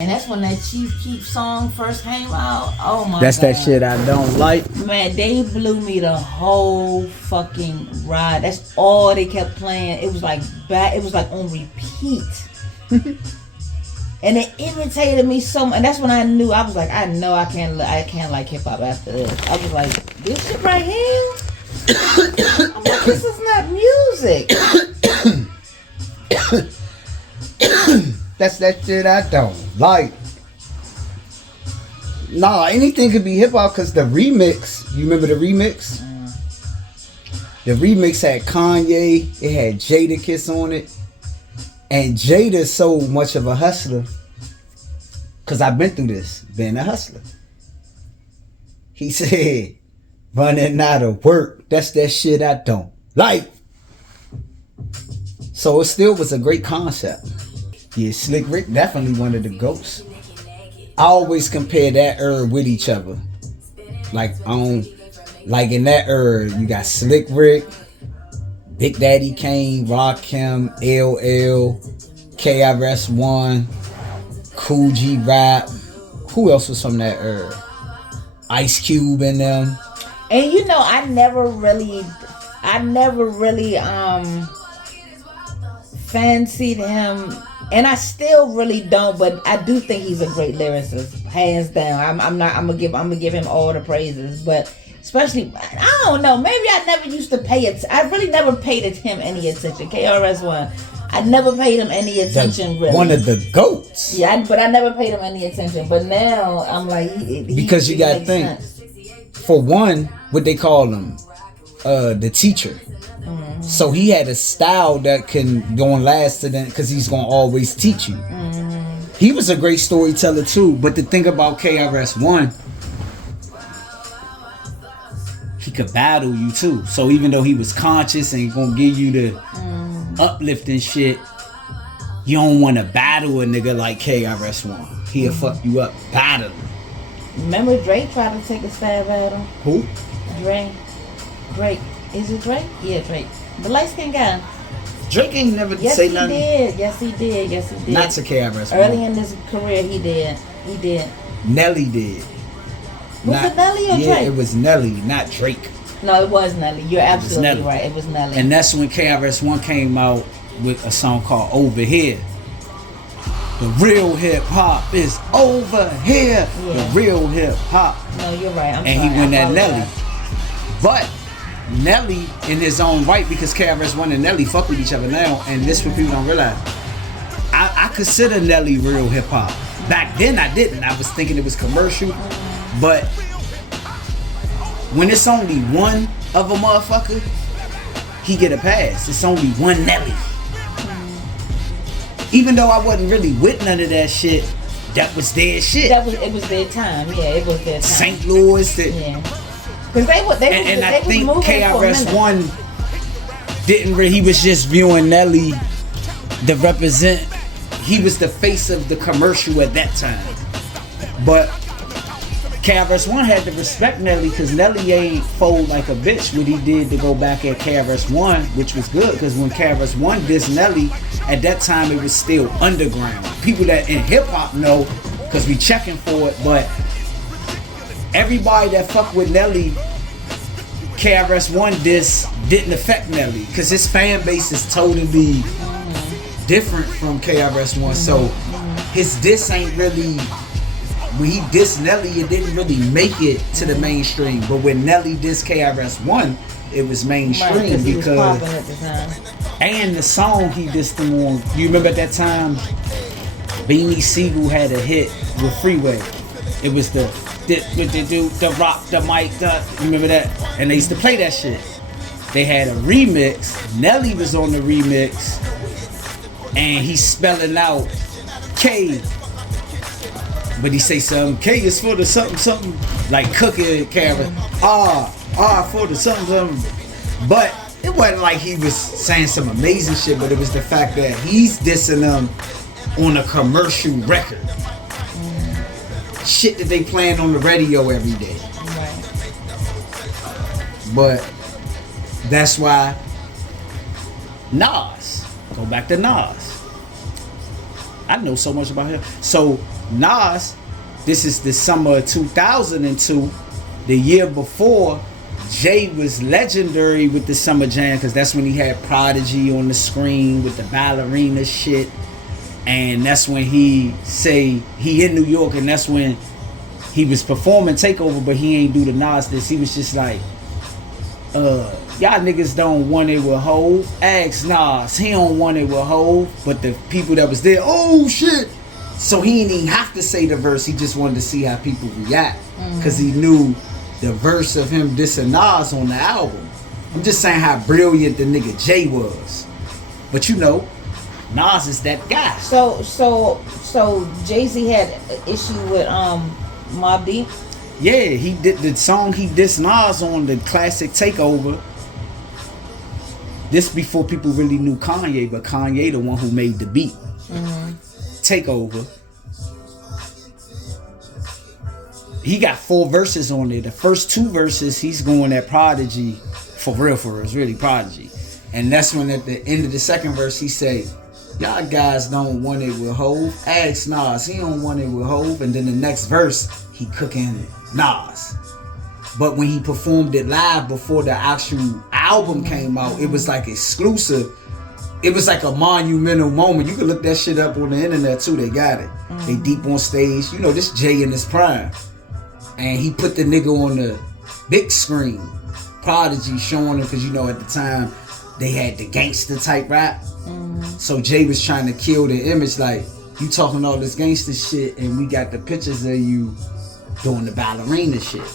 And that's when that Chief Keef song first came out. Oh my god. That's that shit I don't like. Man, they blew me the whole fucking ride. That's all they kept playing. It was like it was like on repeat. And it irritated me so much. And that's when I knew, I was like, I know I can't like hip hop after this. I was like, this shit right here? I'm like, this is not music. That's that shit I don't like. Nah, anything could be hip hop because the remix, you remember the remix? The remix had Kanye, it had Jadakiss on it. And Jada's so much of a hustler. Cause I've been through this, being a hustler. He said, running out of work, that's that shit I don't like. So it still was a great concept. Yeah, Slick Rick definitely one of the GOATs. I always compare that era with each other. Like in that era, you got Slick Rick, Big Daddy Kane, Rakim, LL, KRS-One, Cool G Rap. Who else was from that era? Ice Cube and them. And you know, I never really fancied him, and I still really don't, but I do think he's a great lyricist, hands down. I'm gonna give him all the praises, but especially, I don't know, maybe I never used to pay it. I really never paid him any attention. KRS-One, I never paid him any attention. Really, one of the GOATs. Yeah, but I never paid him any attention. But now I'm like, because you gotta think. Sense. For one, what they call him, the teacher. Mm-hmm. So he had a style that can go and last to them because he's gonna always teach you. Mm-hmm. He was a great storyteller too. But the thing about KRS-One, he could battle you too. So even though he was conscious and gonna give you the uplifting shit, you don't want to battle a nigga like KRS-One. He'll fuck you up battling. Remember Drake tried to take a stab at him? Who? Drake. Is it Drake? Yeah, Drake. The light-skinned guy. Drake ain't never say nothing. Yes, he did. Not to KRS-One. Early in his career, he did. Nelly did. Was it Nelly or Drake? Yeah, it was Nelly, not Drake. No, it was Nelly. You're absolutely right. It was Nelly. And that's when KRS-One came out with a song called Over Here. The real hip hop is over here. Yeah. The real hip hop. No, you're right. I'm and sorry. He went at Nelly. But Nelly, in his own right, because KRS-One and Nelly fuck with each other now, and this what people don't realize. I consider Nelly real hip hop. Back then I didn't. I was thinking it was commercial. But when it's only one of a motherfucker, he get a pass. It's only one Nelly. Even though I wasn't really with none of that shit, that was their shit. It was their time. Yeah, it was their time. St. Louis. Yeah. Because I think KRS-One didn't really, he was just viewing Nelly to represent, he was the face of the commercial at that time. But KRS-One had to respect Nelly because Nelly ain't fold like a bitch what he did to go back at KRS-One, which was good because when KRS-One dissed Nelly, at that time it was still underground. People that in hip-hop know because we checking for it, but everybody that fuck with Nelly, KRS-One diss didn't affect Nelly because his fan base is totally different from KRS-One. So his diss ain't really, when he dissed Nelly, it didn't really make it to the mainstream. But when Nelly dissed KRS-One, it was mainstream because and the song he dissed him on. You remember at that time, Beanie Siegel had a hit with Freeway. It was the rock, the mic, you remember that? And they used to play that shit. They had a remix. Nelly was on the remix, and he's spelling out K. But he say something, K is for the something, like cooking camera. R for the something. But it wasn't like he was saying some amazing shit, but it was the fact that he's dissing them on a commercial record. Shit that they playing on the radio every day. Right. But that's why Nas, go back to Nas. I know so much about him. So Nas, this is the summer of 2002. The year before, Jay was legendary with the Summer Jam because that's when he had Prodigy on the screen with the ballerina shit. And that's when he say he in New York, and that's when he was performing Takeover, but he ain't do the Nas this. He was just like, y'all niggas don't want it with Hov. Ask Nas, he don't want it with Hov. But the people that was there, oh shit. So he didn't even have to say the verse. He just wanted to see how people react because he knew the verse of him dissing Nas on the album. I'm just saying how brilliant the nigga Jay was. But you know, Nas is that guy. So Jay-Z had an issue with Mobb Deep? Yeah, he did the song he dissed Nas on, the classic Takeover. This before people really knew Kanye, but Kanye the one who made the beat. Takeover. He got 4 verses on there. The first 2 verses, he's going at Prodigy for real. It's really Prodigy. And that's when at the end of the second verse, he say, y'all guys don't want it with Hov. Ask Nas, he don't want it with Hov. And then the next verse, he cooking Nas. But when he performed it live before the actual album came out, it was like exclusive. It was like a monumental moment. You can look that shit up on the internet too. They got it. They deep on stage. You know, this Jay in his prime. And he put the nigga on the big screen. Prodigy showing him, because you know at the time they had the gangster type rap. So Jay was trying to kill the image, like, you talking all this gangster shit and we got the pictures of you doing the ballerina shit.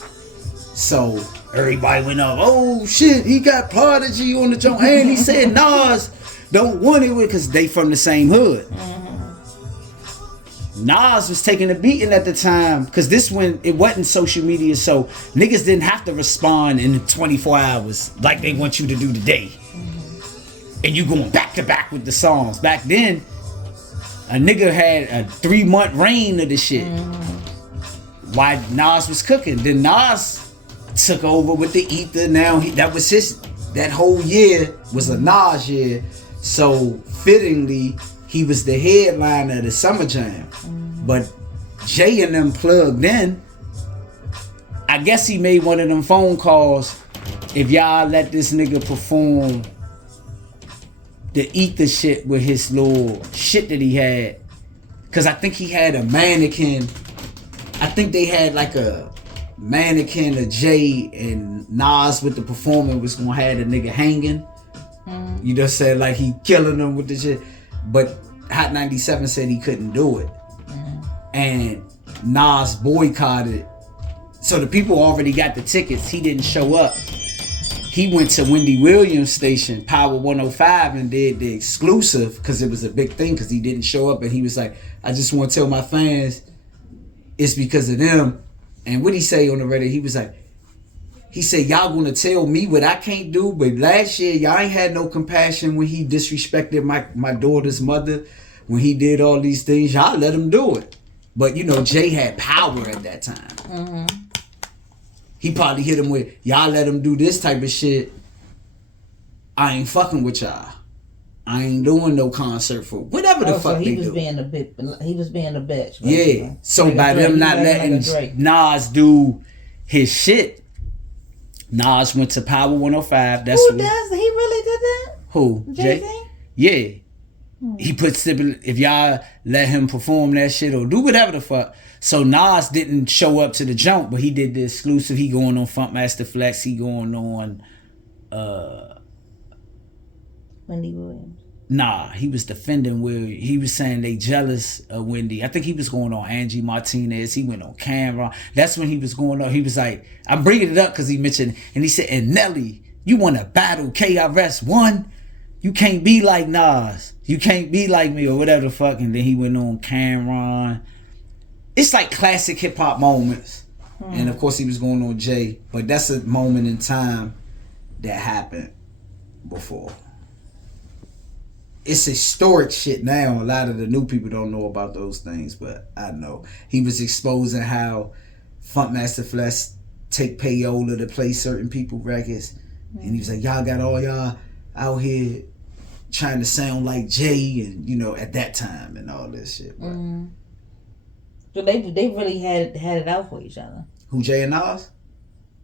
So everybody went up, oh shit, he got Prodigy on the joint. And he said Nas don't want it with, because they from the same hood. Nas was taking a beating at the time because this when it wasn't social media, so niggas didn't have to respond in 24 hours like they want you to do today. And you going back to back with the songs. Back then, a nigga had a 3-month reign of the shit. While Nas was cooking, then Nas took over with the ether. Now that was his. That whole year was a Nas year. So fittingly, he was the headliner of the Summer Jam. But Jay and them plugged in. I guess he made one of them phone calls. If y'all let this nigga perform the ether shit with his little shit that he had. Cause I think he had a mannequin. I think they had like a mannequin of Jay and Nas with the performer was gonna have the nigga hanging. You just said like he killing them with the shit. But Hot 97 said he couldn't do it. And Nas boycotted. So the people already got the tickets. He didn't show up. He went to Wendy Williams' station, Power 105, and did the exclusive because it was a big thing because he didn't show up. And he was like, I just want to tell my fans it's because of them. And what he say on the radio, he was like, he said, y'all gonna tell me what I can't do, but last year y'all ain't had no compassion when he disrespected my daughter's mother, when he did all these things. Y'all let him do it. But you know, Jay had power at that time. He probably hit him with, y'all let him do this type of shit. I ain't fucking with y'all. I ain't doing no concert for whatever the fuck they do. He was being a bitch. Yeah. So like by them not letting Nas do his shit, Nas went to Power 105. That's who does? He really did that? Who? Jay-Z? Yeah. He put stipulation, if y'all let him perform that shit or do whatever the fuck. So Nas didn't show up to the jump, but he did the exclusive. He going on Funkmaster Flex. He going on Wendy Williams. Nah, he was defending Williams. He was saying they jealous of Wendy. I think he was going on Angie Martinez. He went on camera. That's when he was going on. He was like, I'm bringing it up because he mentioned, and he said, and Nelly, you want to battle KRS-One? You can't be like Nas. You can't be like me or whatever the fuck. And then he went on Cameron. It's like classic hip hop moments. And of course he was going on Jay. But that's a moment in time that happened before. It's historic shit now. A lot of the new people don't know about those things, but I know. He was exposing how Funkmaster Flex take payola to play certain people records. And he was like, y'all got all y'all out here trying to sound like Jay, and you know, at that time and all this shit. So they really had it out for each other. Who, Jay and Nas?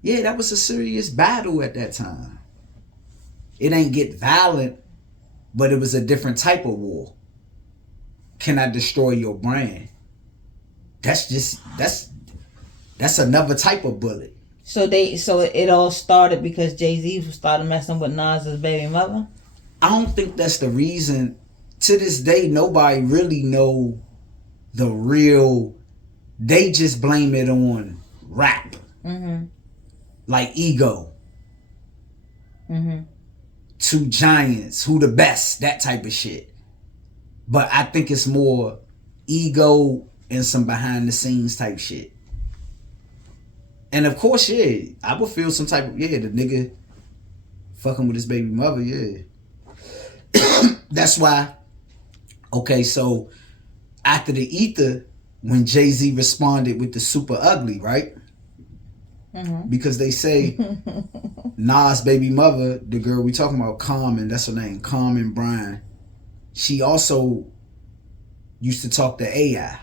Yeah, that was a serious battle at that time. It ain't get violent, but it was a different type of war. Can I destroy your brand? That's another type of bullet. So it all started because Jay-Z started messing with Nas's baby mother? I don't think that's the reason. To this day, nobody really know the real. They just blame it on rap. Mm-hmm. Like ego. Mm-hmm. Two giants, who the best, that type of shit. But I think it's more ego and some behind the scenes type shit. And of course, yeah, I would feel some type of, the nigga fucking with his baby mother, yeah. That's why, okay, so after the Ether, when Jay-Z responded with the Super Ugly, right? Mm-hmm. Because they say Nas' baby mother, the girl we talking about, Carmen, that's her name, Carmen Bryan, she also used to talk to AI,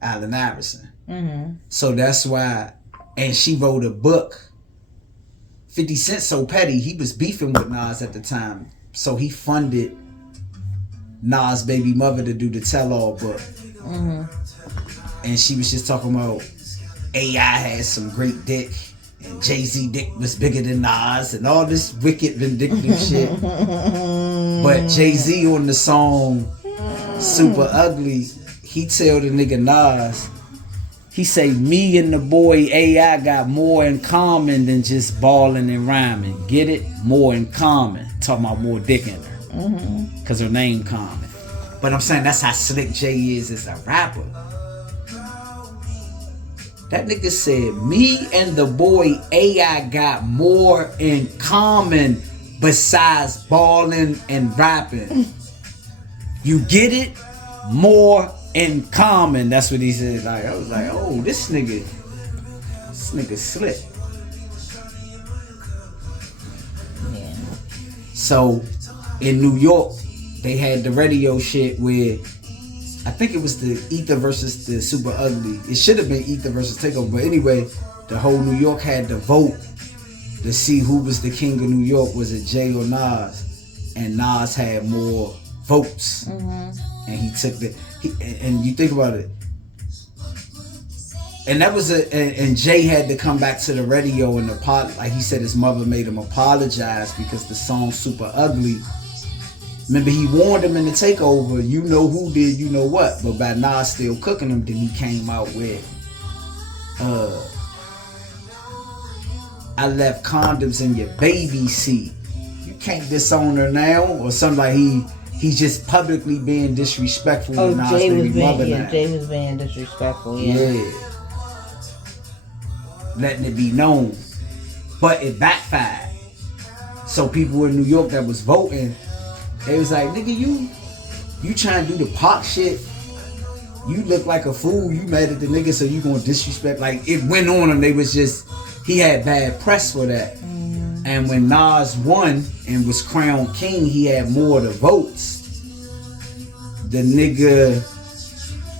Allen Iverson. Mm-hmm. So that's why, and she wrote a book. 50 Cent so petty, he was beefing with Nas at the time. So he funded Nas' baby mother to do the tell-all book. Mm-hmm. And she was just talking about AI had some great dick and Jay-Z dick was bigger than Nas and all this wicked vindictive shit. But Jay-Z on the song Super Ugly, he tell the nigga Nas, he say, me and the boy AI got more in common than just balling and rhyming. Get it? More in common. Talking about more dick in her. Mm-hmm. Cause her name Common. But I'm saying that's how slick Jay is as a rapper. That nigga said, me and the boy AI got more in common besides balling and rapping. You get it? More in common. That's what he said. Like, I was like, oh, this nigga slick. Yeah. So in New York, they had the radio shit where I think it was the Ether versus the Super Ugly. It should have been Ether versus Takeover, but anyway, the whole New York had to vote to see who was the king of New York. Was it Jay or Nas? And Nas had more votes, and he took and you think about it, and that was and Jay had to come back to the radio and like he said his mother made him apologize because the song Super Ugly. Remember, he warned him in the Takeover, you know who did, you know what. But by Nas still cooking him, then he came out with, I left condoms in your baby seat. You can't disown her now. Or something like he's just publicly being disrespectful to Nas' baby mother now. Jay was being disrespectful, yeah. Letting it be known. But it backfired. So people in New York that was voting, they was like, nigga, you trying to do the pop shit. You look like a fool. You mad at the nigga, so you gonna disrespect. Like, it went on him. They was just, he had bad press for that. And when Nas won and was crowned king, he had more of the votes. The nigga,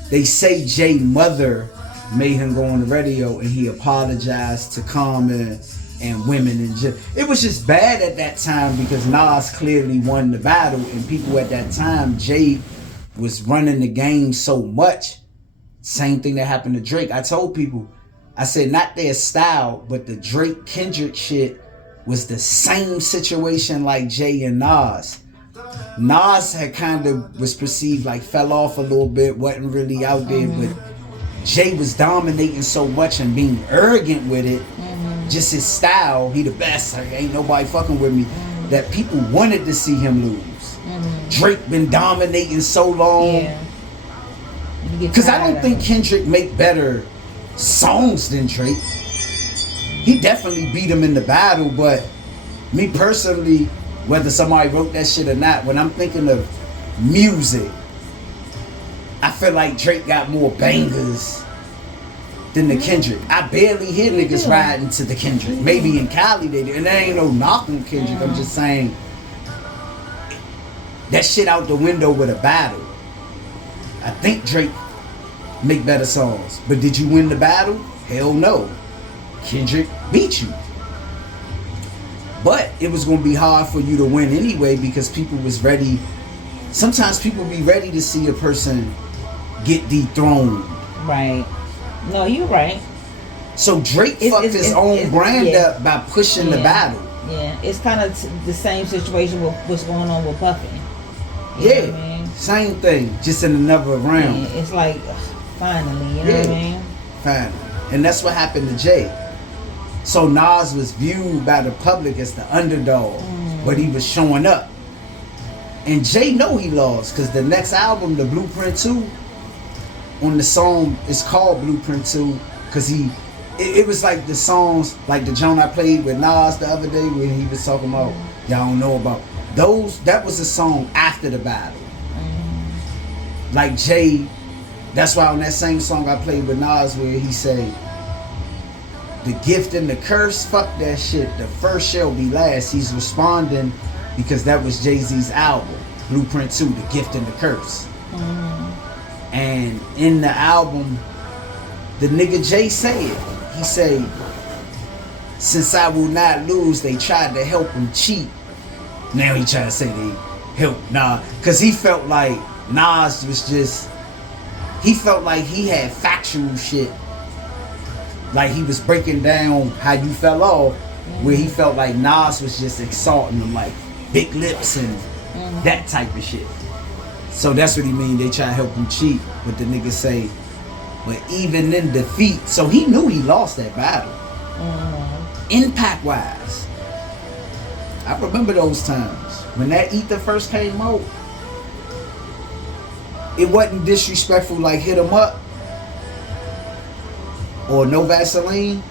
they say Jay mother made him go on the radio and he apologized to Common and women, and just, it was just bad at that time because Nas clearly won the battle, and people at that time, Jay was running the game so much. Same thing that happened to Drake. I told people, I said not their style, but the Drake Kendrick shit was the same situation like Jay and Nas. Nas had kind of was perceived like fell off a little bit, wasn't really out there, but Jay was dominating so much and being arrogant with it. Just his style, he the best, like, ain't nobody fucking with me, that people wanted to see him lose. Drake been dominating so long. Because I don't think Kendrick make better songs than Drake. He definitely beat him in the battle, but me personally, whether somebody wrote that shit or not, when I'm thinking of music, I feel like Drake got more bangers than the Kendrick. I barely hear niggas riding to the Kendrick. Maybe in Cali they do. And there ain't no knock on Kendrick. I'm just saying that shit out the window with a battle. I think Drake make better songs. But did you win the battle? Hell no. Kendrick beat you. But it was going to be hard for you to win anyway because people was ready. Sometimes people be ready to see a person get dethroned. Right. No, you're right. So Drake fucked his own brand up by pushing the battle. Yeah, it's kind of the same situation with what's going on with Puffy. You know what I mean? Same thing, just in another round. Yeah, it's like, finally, you know what I mean? Finally. And that's what happened to Jay. So Nas was viewed by the public as the underdog, but he was showing up. And Jay know he lost, because the next album, the Blueprint 2, on the song, it's called Blueprint 2, because it was like the songs, like the joint I played with Nas the other day when he was talking about, y'all don't know about those, that was a song after the battle. Like Jay, that's why on that same song I played with Nas where he say, the gift and the curse, fuck that shit, the first shall be last. He's responding because that was Jay-Z's album, Blueprint 2, the gift and the curse. And in the album, the nigga Jay said, he say, since I will not lose, they tried to help him cheat. Now he trying to say they helped Nas, because he felt like Nas was just, he felt like he had factual shit. Like he was breaking down how you fell off, where he felt like Nas was just exalting him, like big lips and that type of shit. So that's what he mean, they try to help him cheat. But the nigga say, but even in defeat, so he knew he lost that battle. Impact wise, I remember those times when that Ether first came out. It wasn't disrespectful like Hit 'Em Up or No Vaseline,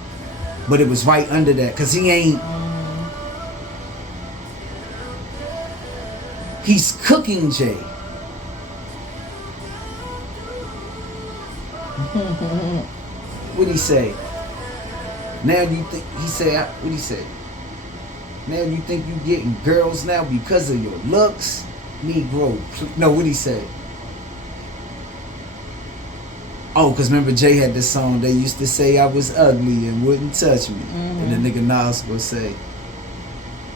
but it was right under that, because he ain't, he's cooking Jay. What'd he say? Now you think, he said, what'd he say? Now you think you getting girls now because of your looks? Negro. No, what'd he say? Oh, because remember Jay had this song, they used to say I was ugly and wouldn't touch me. And the nigga Nas would say,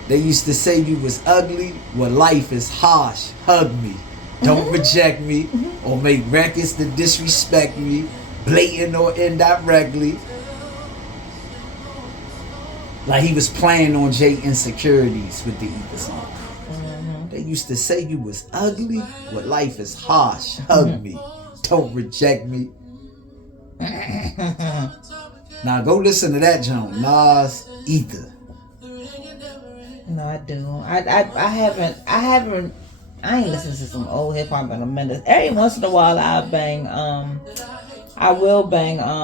they used to say you was ugly, well life is harsh, hug me. Don't reject me or make records to disrespect me, blatant or indirectly. Like he was playing on Jay insecurities with the Ether song. They used to say you was ugly, well life is harsh, hug me. Don't reject me. Now go listen to that Joan, Nas, Ether. No, I do. I ain't listened to some old hip hop in a minute. Every once in a while I will bang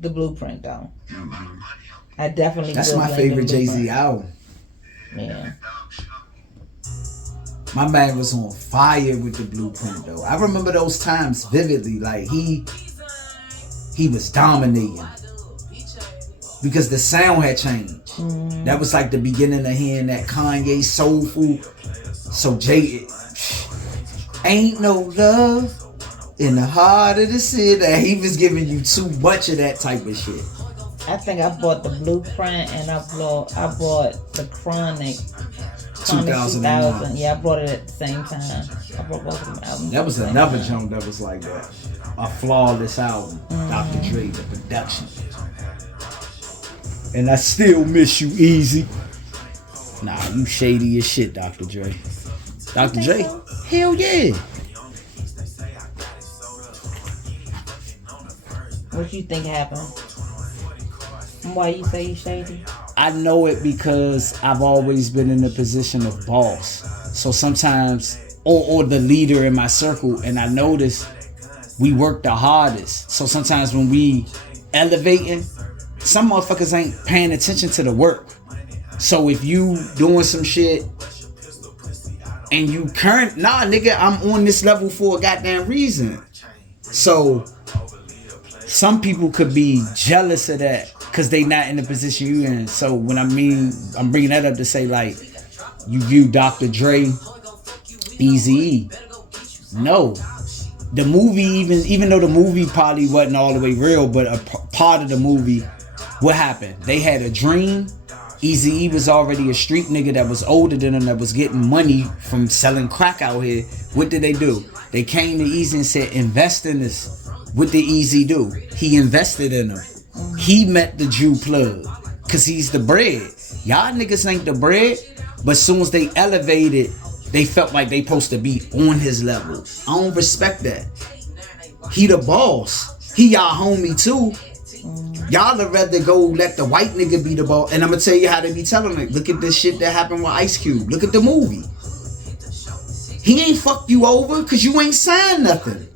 the Blueprint though. I definitely That's will my bang favorite the Jay-Z Blueprint. album. Yeah. My man was on fire with the Blueprint though. I remember those times vividly. Like he was dominating because the sound had changed. That was like the beginning of hearing that Kanye soulful. So Jay, ain't no love in the heart of the city. He was giving you too much of that type of shit. I think I bought the Blueprint and I bought the Chronic 2001. Yeah, I bought it at the same time. I bought both of them albums. That was another joint that was like that. A flawless album. Dr. Dre, the production. And I still miss you, Eazy. Nah, you shady as shit, Dr. Dre. Dr. Dre? So? Hell yeah. What you think happened? Why you say he's shady? I know it because I've always been in a position of boss. So sometimes, or the leader in my circle, and I notice we work the hardest. So sometimes when we elevating, some motherfuckers ain't paying attention to the work. So if you doing some shit and you nigga, I'm on this level for a goddamn reason. So some people could be jealous of that because they not in the position you in. So when I'm bringing that up to say, like, you view Dr. Dre Eazy-E. No. The movie, even though the movie probably wasn't all the way real, but a part of the movie, what happened? They had a dream. Eazy-E was already a street nigga that was older than him, that was getting money from selling crack out here. What did they do? They came to Eazy and said, invest in this. What did Eazy do? He invested in him. He met the Jew plug, cause he's the bread. Y'all niggas ain't the bread. But as soon as they elevated, they felt like they supposed to be on his level. I don't respect that. He the boss. He y'all homie too. Y'all would rather go let the white nigga be the boss. And I'm gonna tell you how they be telling it. Look at this shit that happened with Ice Cube. Look at the movie. He ain't fucked you over because you ain't signed nothing.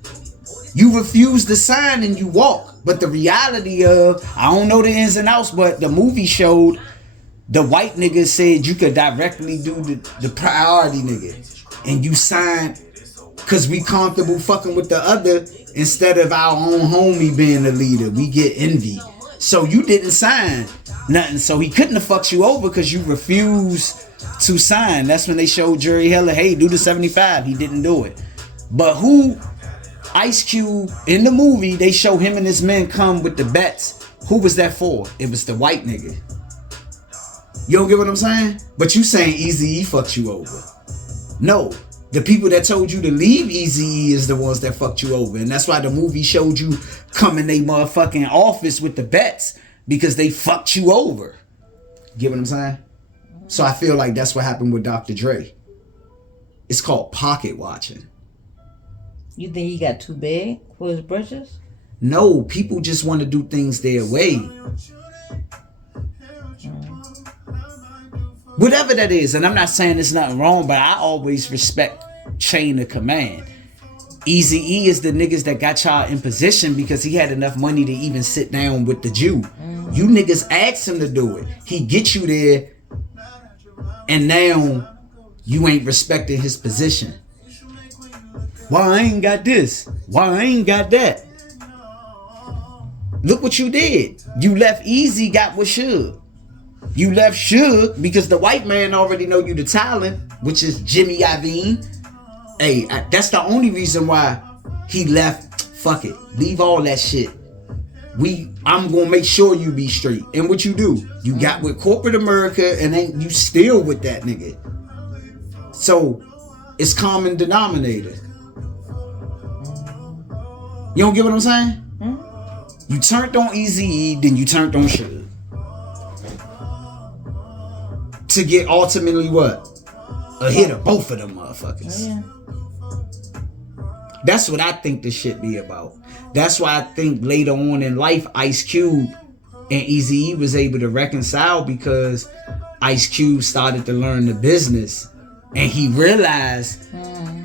You refuse to sign and you walk. But the reality of, I don't know the ins and outs, but the movie showed the white nigga said you could directly do the priority nigga. And you signed because we comfortable fucking with the other instead of our own homie being the leader. We get envy. So you didn't sign nothing. So he couldn't have fucked you over because you refused to sign. That's when they showed Jerry Heller, hey, do the 75. He didn't do it. But who, Ice Cube, in the movie, they show him and his men come with the bets. Who was that for? It was the white nigga. You don't get what I'm saying? But you saying Eazy-E fucked you over. No. The people that told you to leave Eazy-E is the ones that fucked you over. And that's why the movie showed you come in they motherfucking office with the bets. Because they fucked you over. Get what I'm saying? So I feel like that's what happened with Dr. Dre. It's called pocket watching. You think he got too big for his britches? No, people just want to do things their way. Whatever that is, and I'm not saying there's nothing wrong, but I always respect chain of command. Eazy-E is the niggas that got y'all in position because he had enough money to even sit down with the Jew. You niggas asked him to do it. He get you there, and now you ain't respecting his position. Why I ain't got this? Why I ain't got that? Look what you did. You left Eazy, got with Suge. You left Suge because the white man already know you the talent, which is Jimmy Iovine. Hey, that's the only reason why he left. Fuck it. Leave all that shit. I'm gonna make sure you be straight. And what you do? You got with corporate America and ain't you still with that nigga. So it's common denominator. You don't get what I'm saying? You turned on Eazy-E, then you turned on Suge. To get ultimately what? A hit of both of them motherfuckers. Yeah. That's what I think this shit be about. That's why I think later on in life, Ice Cube and Eazy-E was able to reconcile because Ice Cube started to learn the business and he realized,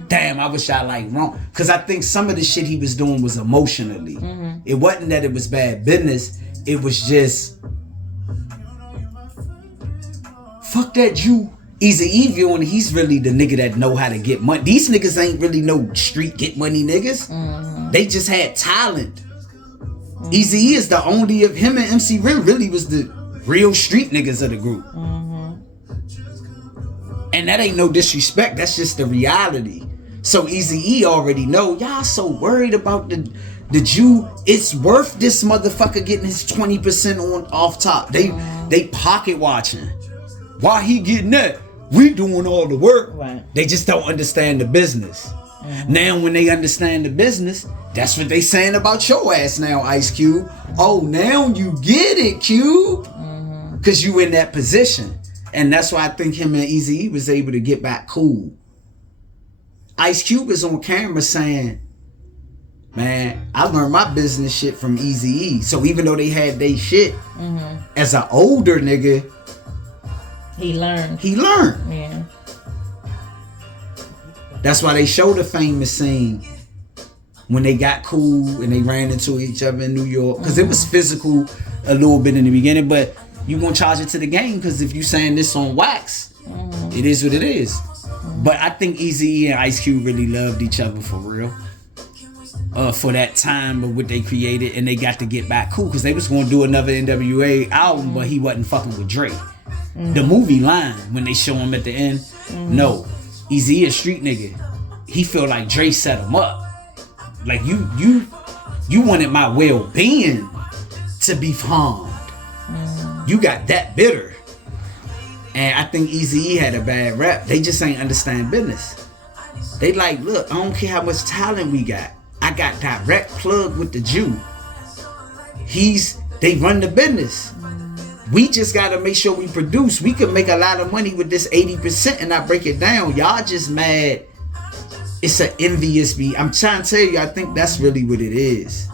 damn, I wish I like wrong. Because I think some of the shit he was doing was emotionally. It wasn't that it was bad business. It was just, fuck that Jew. Eazy-E viewing, he's really the nigga that know how to get money. These niggas ain't really no street get money niggas. They just had talent. Eazy-E is the only of him and MC Ren really was the real street niggas of the group. And that ain't no disrespect. That's just the reality. So Eazy-E already know y'all so worried about the Jew. It's worth this motherfucker getting his 20% on off top. They pocket watching. Why he getting that? We doing all the work. Right. They just don't understand the business. Now when they understand the business, that's what they saying about your ass now, Ice Cube. Oh, now you get it, Cube. Cause you in that position. And that's why I think him and Eazy-E was able to get back cool. Ice Cube is on camera saying, man, I learned my business shit from Eazy-E. So even though they had they shit, as an older nigga, He learned. Yeah. That's why they show the famous scene when they got cool and they ran into each other in New York. Because it was physical a little bit in the beginning, but you gonna charge it to the game because if you saying this on wax, it is what it is. But I think Eazy-E and Ice Cube really loved each other for real. For that time of what they created, and they got to get back cool because they was gonna do another NWA album, but he wasn't fucking with Dre. The movie line when they show him at the end, no, Eazy-E a street nigga. He feel like Dre set him up. Like you wanted my well-being to be harmed. You got that bitter. And I think Eazy-E had a bad rap. They just ain't understand business. They like, look, I don't care how much talent we got. I got direct plug with the Jew. They run the business. We just gotta make sure we produce. We can make a lot of money with this 80% and I break it down. Y'all just mad. It's an envious beat. I'm trying to tell you, I think that's really what it is.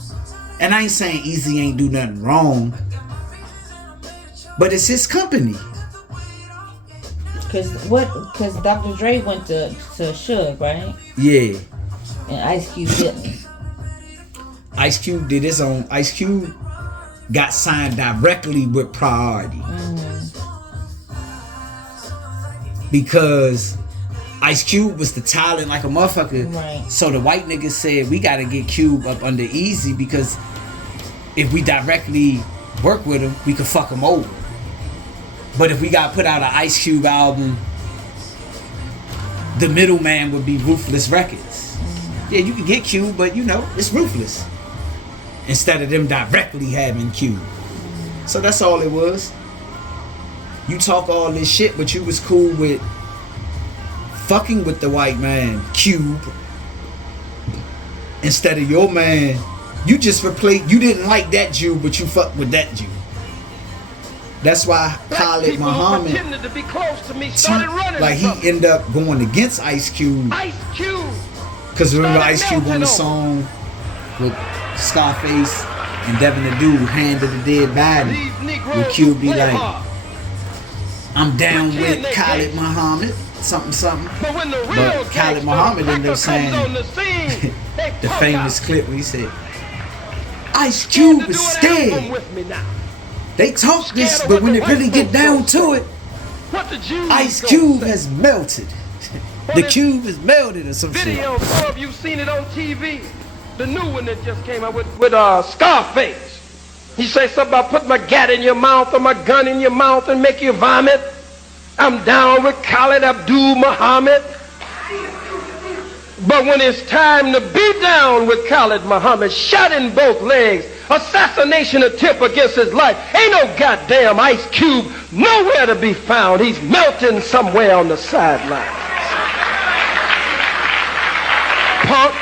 And I ain't saying Eazy ain't do nothing wrong, but it's his company. Cause Dr. Dre went to Suge, right? Yeah. And Ice Cube didn't. Ice Cube did his own. Ice Cube got signed directly with Priority. Because Ice Cube was the talent like a motherfucker. Right. So the white niggas said, we gotta get Cube up under Eazy because if we directly work with him, we could fuck him over. But if we gotta put out an Ice Cube album, the middleman would be Ruthless Records. Yeah, you can get Cube, but you know, it's Ruthless. Instead of them directly having Cube. So that's all it was. You talk all this shit, but you was cool with fucking with the white man, Cube. Instead of your man, you just replaced, you didn't like that Jew, but you fucked with that Jew. That's why Khalid Muhammad to be close to me started running like he ended up going against Ice Cube. Ice Cube. Because remember Ice Cube on the song with Scarface and Devin the Dude, Hand of the Dead Body, with Cube be like, I'm down with Khalid Muhammad, something. But Khalid Muhammad ended up saying the famous clip where he said, Ice Cube is scared. They talk this, but when it really get down to it, Ice Cube has melted. The cube is melted or some shit. Video, some of you seen it on TV. The new one that just came out with Scarface. He say something about put my gat in your mouth or my gun in your mouth and make you vomit. I'm down with Khalid Abdul Muhammad. But when it's time to be down with Khalid Muhammad, shot in both legs, assassination attempt against his life, ain't no goddamn Ice Cube nowhere to be found. He's melting somewhere on the sidelines. Punk.